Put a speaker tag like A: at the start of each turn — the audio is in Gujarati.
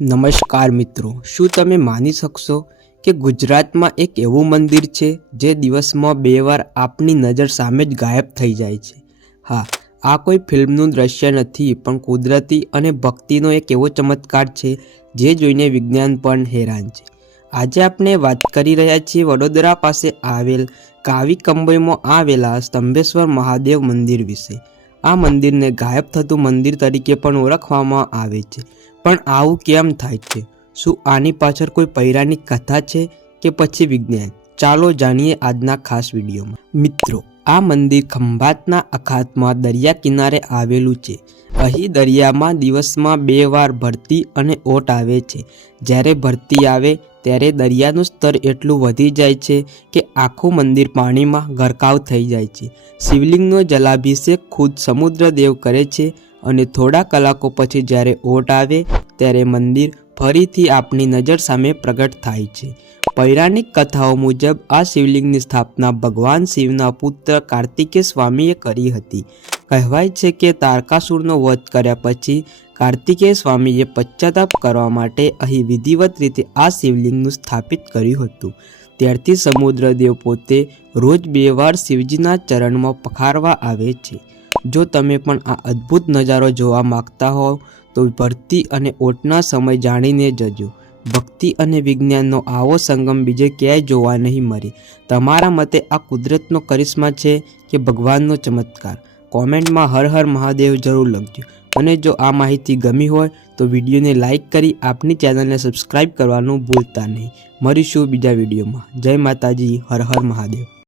A: નમસ્કાર મિત્રો, શું તમે માની શકશો કે ગુજરાતમાં એક એવું મંદિર છે જે દિવસમાં બે વાર આપની નજર સામે જ ગાયબ થઈ જાય છે? હા, આ કોઈ ફિલ્મનું દ્રશ્ય નથી, પણ કુદરતી અને ભક્તિનો એક એવો ચમત્કાર છે જે જોઈને વિજ્ઞાન પણ હેરાન છે. આજે આપણે વાત કરી રહ્યા છીએ વડોદરા પાસે આવેલ કાવી કંબઈમાં આવેલા સ્તંભેશ્વર મહાદેવ મંદિર વિશે. આ મંદિરને ગાયબ થતું મંદિર તરીકે પણ ઓળખવામાં આવે છે. પણ આવું કેમ થાય છે? શું આની પાછળ કોઈ પૈરાની કથા છે કે પછી વિજ્ઞાન? ચાલો જાણીએ આજના ખાસ વિડીયોમાં. મિત્રો, આ મંદિર ખંભાતના અખાતમાં દરિયા કિનારે આવેલું છે. અહીં દરિયામાં દિવસમાં બે વાર ભરતી અને ઓટ આવે છે. જ્યારે ભરતી આવે, ત્યારે દરિયાનું સ્તર એટલું વધી જાય છે કે આખું મંદિર પાણીમાં ગરકાવ થઈ જાય છે. શિવલિંગનો જલાભિષેક ખુદ સમુદ્રદેવ કરે છે અને થોડા કલાકો પછી જ્યારે ઓટ આવે, ત્યારે મંદિર ફરીથી આપણી નજર સામે પ્રગટ થાય છે. પૌરાણિક કથાઓ મુજબ, આ શિવલિંગની સ્થાપના ભગવાન શિવના પુત્ર કાર્તિકેય સ્વામીએ કરી હતી. કહેવાય છે કે તારકાસુરનો વધ કર્યા પછી કાર્તિકેય સ્વામીએ પશ્ચાતાપ કરવા માટે અહીં વિધિવત રીતે આ શિવલિંગનું સ્થાપિત કર્યું હતું. ત્યારથી સમુદ્રદેવ પોતે રોજ બે વાર શિવજીના ચરણમાં પખારવા આવે છે. જો તમે પણ આ અદ્ભુત નજારો જોવા માગતા હોવ તો ભરતી અને ઓટના સમય જાણીને જજો. ભક્તિ અને વિજ્ઞાનનો આવો સંગમ બીજે ક્યાંય જોવા નહીં મળે. તમારા મતે આ કુદરતનો કરિશ્મા છે કે ભગવાનનો ચમત્કાર? કોમેન્ટમાં હર હર મહાદેવ જરૂર લખજો. અને જો આ માહિતી ગમી હોય, તો વિડીયોને લાઇક કરી આપની ચેનલને સબસ્ક્રાઇબ કરવાનું ભૂલતા નહીં. મળીશું બીજા વિડીયોમાં. જય માતાજી, હર હર મહાદેવ.